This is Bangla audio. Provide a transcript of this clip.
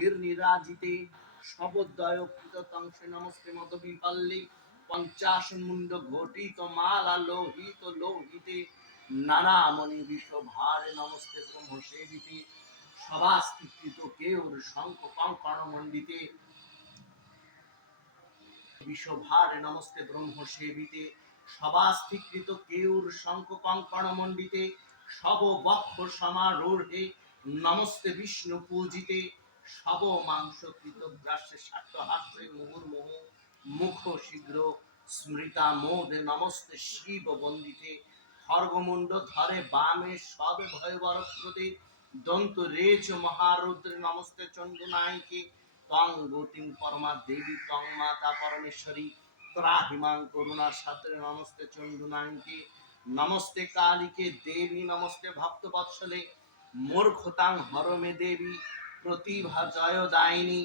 বির্নিরাজিতে শবদ্বয় কৃততংশে নমস্তে মদবিপাল্লে পঞ্চাশ মুন্ড ঘটিত মালা লোহিত লোহিতে নানামণি বিশ্বভারে নমস্তে ব্রহ্মসেবিতে সভাস্থিত কেউর শঙ্খ কঙ্কণ মণ্ডিতে বিশ্বভারে নমস্তে ব্রহ্মসেবিতে সভাস্থিত কেউর শঙ্খ কঙ্কণ মণ্ডিতে সব বক্ষ সমারোহে নমস্তে বিষ্ণু পূজিতে সব মাংস কৃতগ্রাস্যে সাট্টহাস্যে মুহুর্মুহু মুখ শীঘ্র স্মৃতা মোদে নমস্তে শিব বন্দিতে খর্গমুণ্ড ধরে বামে সব ভয়বরপ্রদে দন্ত রেজ মহারুদ্রে নমস্তে চণ্ডনায়িকে তং গতিং পরমা দেবী তং মাতা পরমেশ্বরী ত্রাহিমাং করুণা সাত্রে নমস্তে চণ্ডনায়িকে নমস্তে কালিকে দেবী নমস্তে ভক্ত বৎসলে মূর্খতাং হরমে দেবী প্রতিভা জয় দায়িনী।